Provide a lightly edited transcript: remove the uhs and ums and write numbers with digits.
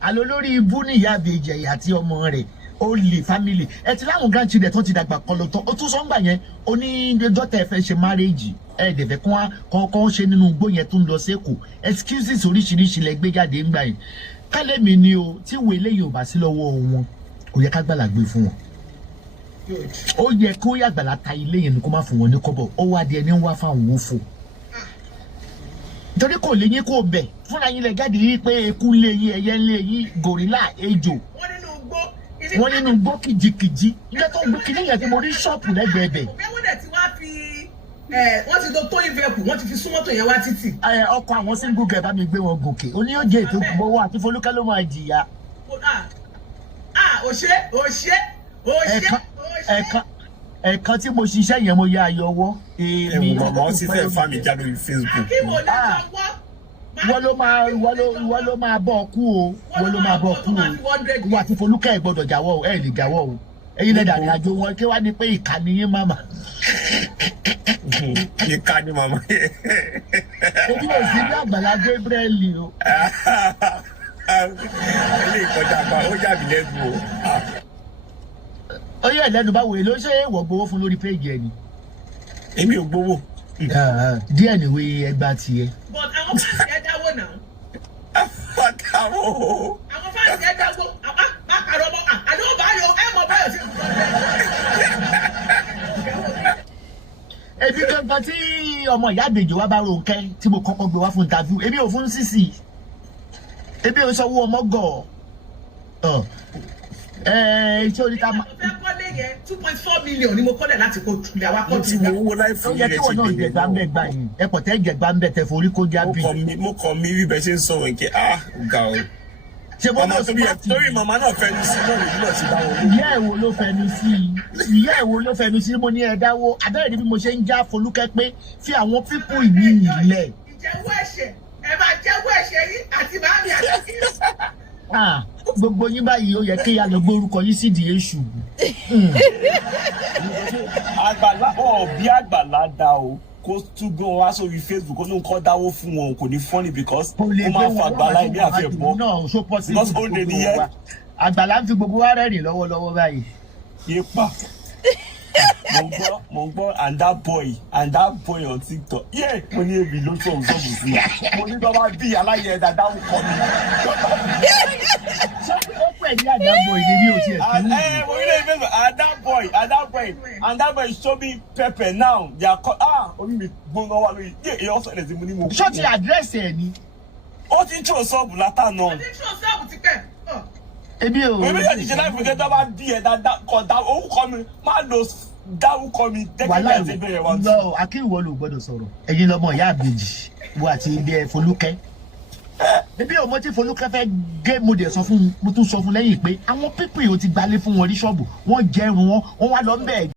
àlọ́ lórí ibú ní ìyá àbèjì àti ọmọ rẹ̀ ó lè family ẹ ti láwọn grandchildren tó ti dàgbà kan lọ tán ó tún sọ́ngbà yẹn ó ní dọ́tà ẹ fẹ́ ṣe marriage ẹ dẹ̀fẹ̀ kán ṣe nínú igbó yẹn tó ń lọ sẹ́kọ̀ọ́ excuses oríṣiríṣi lẹ gbé jáde ńgbà yẹn kálẹ̀ mi ni o tí wo eléyìí ò bá sí lọ́wọ́ wọn kò yẹ ká gbàlà gbé fún wọn ó yẹ kó yàgbàlà ta ilé yẹn kó má fún wọn ní kọ́bọ̀ ó wá di ẹni ń wá fáwọn owó fò nítorí kò lè yín kó bẹ̀ fúnra yín lẹ jáde yìí pé eku lé yín ẹyẹ lé yín gòrílà ejò wọ́n nínú gbó kìjikìji ilé tó ń gbó kìíní yẹn tí mo rí ṣọ́ọ̀pù lẹ́gbẹ̀ẹ́ bẹ̀. wọ́n dẹ̀ ti wá fi wọ́n ti tó ìvẹ́kù wọ́n ti fi súnmọ́tò yẹn wá títì. ọkọ̀ àwọn single girl bá mi gbé wọn gòkè oníyànjẹ ètò gbowó àti Folúkẹ́ ló máa jìyà. ẹ̀ẹ̀kan tí mo ṣiṣẹ́ yẹn mo yá ayọ̀wọ́. èmi mọ̀mọ́ sì fẹ́ fà mí jáde lórí Facebook. wọ́n ló máa bọ̀ kú o wọ́n ló máa bọ̀ kú o wọ́n àti Folúkẹ́ ẹ̀ gbọ́dọ̀ jáwọ́ ẹ̀ lè jáwọ́ o ẹ̀yin lẹ́dà ní àjò wọn kí wá ní pé ìkànnì yín màmá. ìkànnì màmá yẹn. ebi ò sí ní Àgbàlá Gabriel o. ilé ìkọjá àgbà ó yà mí lẹ́nu o. ó yẹ lẹ́nu báwo ló ṣe é wọ̀ gbowó fún lórí péjì ẹ̀ ni. èmi ò gbowó. díẹ̀ níwé ẹgbàá tiẹ̀. but àwọn fáǹsì ẹ dáwó náà. àwọn fáǹsì ẹ dáwó bákàrọ̀ mọ́ àdéhùn báyọ̀ ẹ mọ̀ báyọ̀ sí ebi gangan tí ọmọ ìyá àbèjì wa bá Rónkẹ́ tí mo kọ́kọ́ gbé wá fún interview ebi ò fún sísì ebi ò sanwó ọmọ gọ̀ iṣẹ́ oríta mo fẹ́ kọ́lé yẹn 2.4 million ni mo kọ́lé láti kó tulẹ̀ wa kọ́ ti wo owó láì fún yẹn ti gbé yẹn. ó yẹ kí wọn náà jẹgbà ń bẹ gbà yín ẹ pọ̀ tẹ́ jẹgbà ń bẹ tẹ forí kó jábì. mo kàn mí bí bẹ́ẹ̀ ṣe ń sọ̀rọ̀ ìkẹ́ ga o. màmá torí màmá náà fẹnu sí náà lòdì náà ti dáwọ́. ìyá ẹ̀ wo ló fẹnu sí ìyá ẹ̀ wo ló fẹnu sí mo ní ẹ dáwó abẹ́rẹ́ ni bí mo ṣe ń já Folúkẹ́ pé fi àwọn pípù ìní ilẹ̀. ìjẹ́wọ́ ẹ̀ṣẹ̀ ẹ máa jẹ́wọ́ ẹ̀ṣẹ̀ yín àti màámi àti gbogbo yín báyìí ó yẹ kí a lọ gbórúkọ yín sí di èṣù. Àgbàlá bí Àgbàlá dá o kó tún gbé wọn wá sórí Facebook ó ní nǹkan dáwó fún wọn kò ní funny because ó máa fa Àgbàlá ẹ̀mí àfẹ́ bọ́ because ó lè nìyẹn. Àgbàlá ń fi gbogbo wa rẹ́rìn lọ́wọ́lọ́wọ́ báyìí. yépa mo gbọ́ and that boy on TikTok mo ní èmi ló sọ òun sọ́ọ̀bù sí i mo ní bàbá bí aláyẹ dáadáa ń kọ́ mi. ó pẹ̀ ní àdàbọ̀ ìdí bí o tiẹ̀ tó ń wù. mo ní lè fẹ́ and that boy show me pepper now they are orí mi gbóná wà lórí èyí ọ̀sán ẹ̀ tí mo ní mo. ṣó ti àdírẹ́sì ẹ̀ ni. ó ti ń tún sọ́ọ̀bù látànà. ó ti ń tún sọ́ọ̀bù ti pẹ́. ebi o. èmi yóò ti ṣe láì fún tó bá bí ẹ dáadáa kọ̀dá orúkọ mi má lo dárúkọ mi tẹ́kẹ̀lẹ́ àti bẹ́ẹ̀ wá. lọ akínwó ló gbọ́dọ̀ sọ̀rọ̀ ẹ̀yin lọmọ ìyá àbèjì wo àti ilé Folúkẹ́. ebi o mo ti Folúkẹ́ fẹ́ gé mo dẹ̀ sọ fún mo tún sọ fún lẹ́yìn pé àwọn pípì ò ti gbalé fún wọn ní ṣọ́ọ̀bù wọ́n jẹrun wọn wá lọ ń bẹ̀